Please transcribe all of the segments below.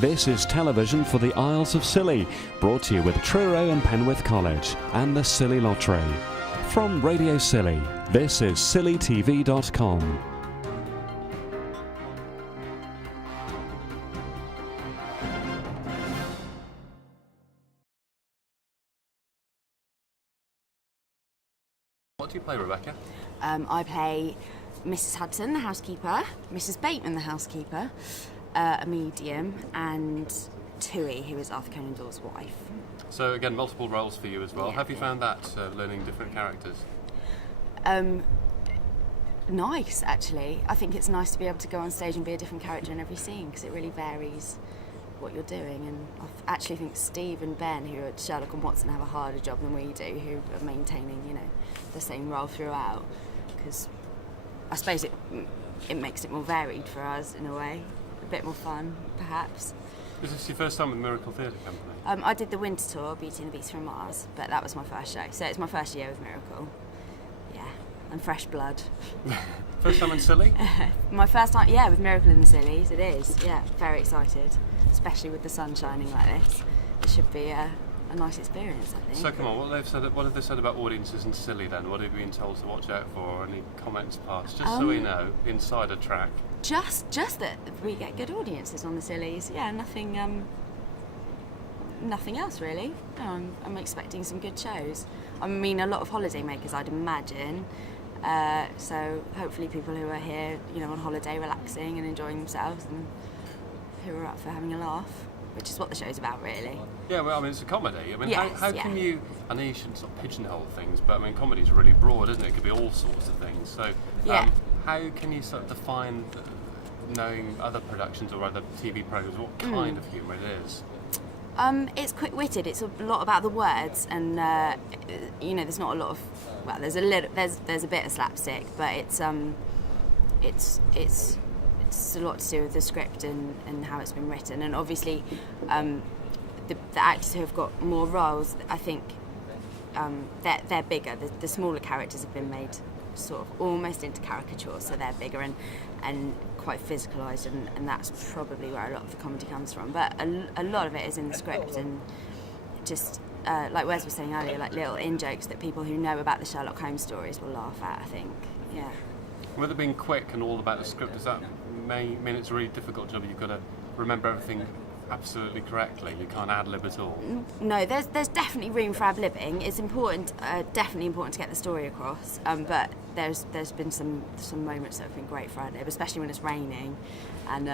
This is television for the Isles of Scilly, brought to you with Truro and Penwith College and the Scilly Lottery. From Radio Scilly, this is scillytv.com. What do you play, Rebecca? I play Mrs. Hudson, the housekeeper, Mrs. Bateman, the housekeeper, a medium, and Tui, who is Arthur Conan Doyle's wife. So again, multiple roles for you as well. Yeah, Have you found that, learning different characters? Nice, actually. I think it's nice to be able to go on stage and be a different character in every scene, because it really varies what you're doing. And I actually think Steve and Ben, who are at Sherlock and Watson, have a harder job than we do, who are maintaining, the same role throughout. Because I suppose it makes it more varied for us in a way, a bit more fun, perhaps. Is this your first time with Miracle Theatre Company? I did the winter tour, Beauty and the Beast from Mars, but that was my first show, so it's my first year with Miracle. Yeah, I'm fresh blood. First time in Scilly? My first time, yeah, with Miracle in the Scillies, it is. Yeah, very excited, especially with the sun shining like this. It should be a nice experience, I think. So come on, what have they said about audiences in Scilly then? What have you been told to watch out for, or any comments passed? Just so we know, inside a track. Just that we get good audiences on the Scillies. Yeah, nothing else really. No, I'm expecting some good shows. I mean, a lot of holidaymakers, I'd imagine. So hopefully people who are here, on holiday, relaxing and enjoying themselves, and who are up for having a laugh, which is what the show's about, really. Yeah, well, I mean, it's a comedy. I mean, yes, how can you... I know you shouldn't sort of pigeonhole things, but I mean, comedy's really broad, isn't it? It could be all sorts of things. So, how can you sort of define, knowing other productions or other TV programs, what kind of humour it is? It's quick-witted. It's a lot about the words, and there's not a lot of. Well, there's a bit of slapstick, but it's a lot to do with the script and how it's been written, and obviously the actors who have got more roles, I think they're bigger. The smaller characters have been made sort of almost into caricature, so they're bigger and quite physicalised, and that's probably where a lot of the comedy comes from. But a lot of it is in the script, and just like Wes was saying earlier, like little in-jokes that people who know about the Sherlock Holmes stories will laugh at, I think. Yeah. With it being quick and all about the script, does that mean it's a really difficult job? You've got to remember everything absolutely correctly. You can't ad-lib at all. No, there's definitely room for ad-libbing. It's important, definitely important to get the story across. But there's been some moments that have been great for ad-lib, especially when it's raining, and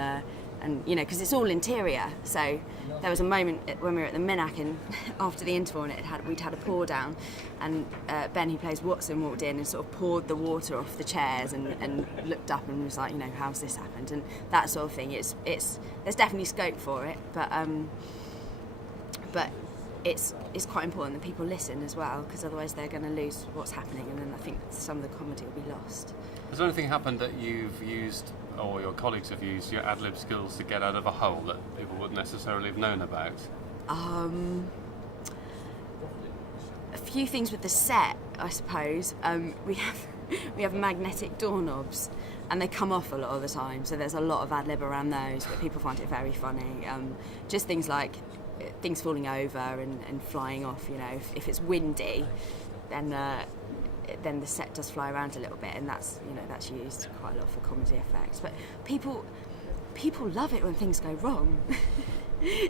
because it's all interior. So there was a moment when we were at the Minack, and after the interval, and we'd had a pour down, and Ben, who plays Watson, walked in and sort of poured the water off the chairs and looked up and was like, how's this happened, and that sort of thing. There's definitely scope for it, but it's quite important that people listen as well, because otherwise they're going to lose what's happening, and then I think some of the comedy will be lost. Has anything happened that you've used, or your colleagues have used, your ad-lib skills to get out of a hole that people wouldn't necessarily have known about? A few things with the set, I suppose. We have magnetic doorknobs, and they come off a lot of the time, so there's a lot of ad-lib around those, but people find it very funny. Just things like things falling over and flying off. If it's windy, then the set does fly around a little bit, and that's used quite a lot for comedy effects. But people love it when things go wrong.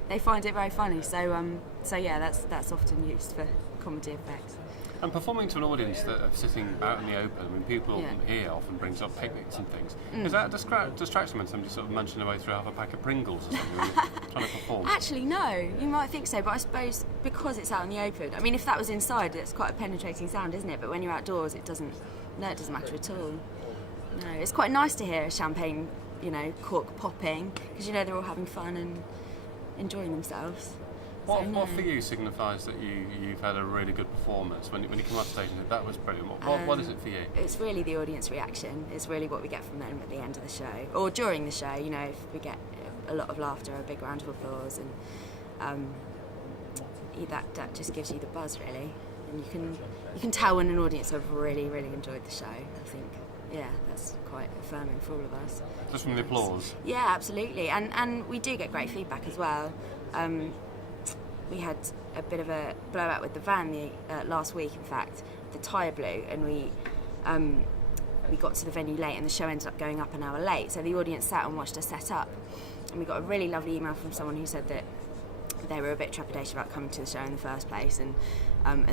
They find it very funny. So yeah, that's often used for comedy effects. And performing to an audience that are sitting out in the open, I mean, people here often brings up picnics and things. Is that a distraction when somebody's sort of munching away through half a pack of Pringles or something when you're trying to perform? Actually, no. You might think so, but I suppose because it's out in the open. I mean, if that was inside, it's quite a penetrating sound, isn't it? But when you're outdoors, it doesn't matter at all. No, it's quite nice to hear a champagne, cork popping, because they're all having fun and enjoying themselves. What for you signifies that you've had a really good performance when you come off stage and think, that was brilliant? What is it for you? It's really the audience reaction. It's really what we get from them at the end of the show, or during the show. If we get a lot of laughter, a big round of applause, and that just gives you the buzz, really. And you can tell when an audience have really, really enjoyed the show, I think. yeah, that's quite affirming for all of us. Just from the applause? Yeah, absolutely. And we do get great feedback as well. We had a bit of a blowout with the van last week, in fact. The tyre blew, and we got to the venue late, and the show ended up going up an hour late. So the audience sat and watched us set up. And we got a really lovely email from someone who said that they were a bit trepidatious about coming to the show in the first place. And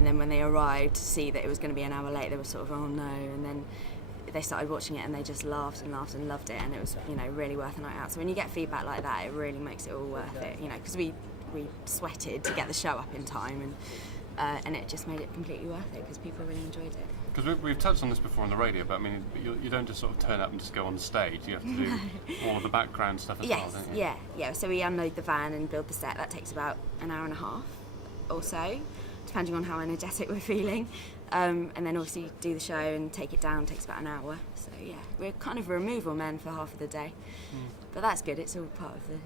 then when they arrived to see that it was going to be an hour late, they were sort of, oh no. And then they started watching it, and they just laughed and laughed and loved it. And it was, really worth a night out. So when you get feedback like that, it really makes it all worth it, because we sweated to get the show up in time, and it just made it completely worth it because people really enjoyed it. Because we've touched on this before on the radio, but I mean, you don't just sort of turn up and just go on stage. You have to do all of the background stuff as well, don't you? Yeah. So we unload the van and build the set. That takes about an hour and a half or so, depending on how energetic we're feeling. And then obviously do the show and take it down. Takes about an hour. So yeah, we're kind of removal men for half of the day, but that's good. It's all part of the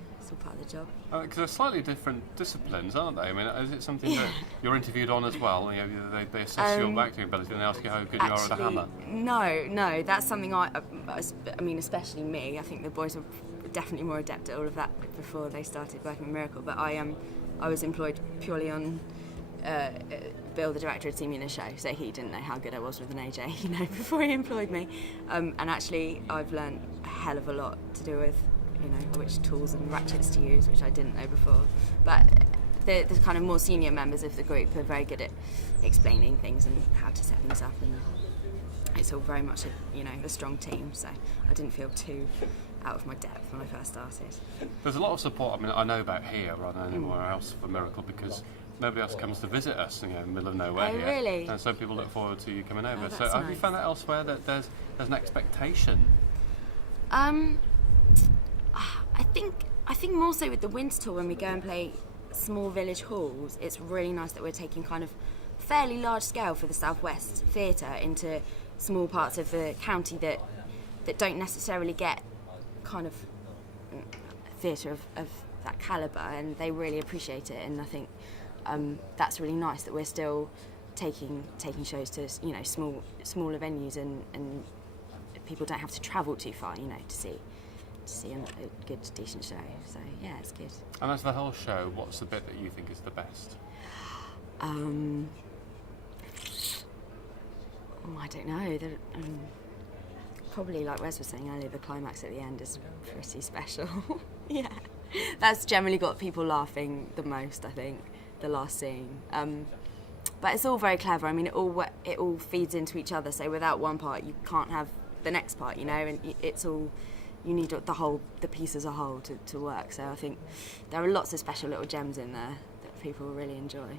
job. Because they're slightly different disciplines, aren't they? I mean, is it something that you're interviewed on as well? They assess your acting ability and they ask you how good you are with a hammer? No, that's something I mean, especially me. I think the boys were definitely more adept at all of that before they started working with Miracle. But I was employed purely on. Bill, the director, had seen me in a show, so he didn't know how good I was with an AJ, before he employed me. And actually, I've learned a hell of a lot to do with, which tools and ratchets to use, which I didn't know before. But the kind of more senior members of the group are very good at explaining things and how to set things up, and it's all very much a strong team. So I didn't feel too out of my depth when I first started. There's a lot of support. I mean, I know about here rather than anywhere else for Miracle because nobody else comes to visit us, in the middle of nowhere here. Really? And so people look forward to you coming over. So nice. have you found that elsewhere that there's an expectation? I think more so with the Winter Tour, when we go and play small village halls, it's really nice that we're taking kind of fairly large scale for the Southwest Theatre into small parts of the county that don't necessarily get kind of theatre of that calibre, and they really appreciate it. And I think that's really nice that we're still taking shows to smaller venues, and people don't have to travel too far to see a good decent show. So yeah, it's good. And as the whole show, what's the bit that you think is the best? I don't know. Probably, like Wes was saying earlier, the climax at the end is pretty special. Yeah, that's generally got people laughing the most, I think, the last scene. But it's all very clever. I mean, it all feeds into each other. So without one part, you can't have the next part, and it's all. You need the piece as a whole to work. So I think there are lots of special little gems in there that people really enjoy.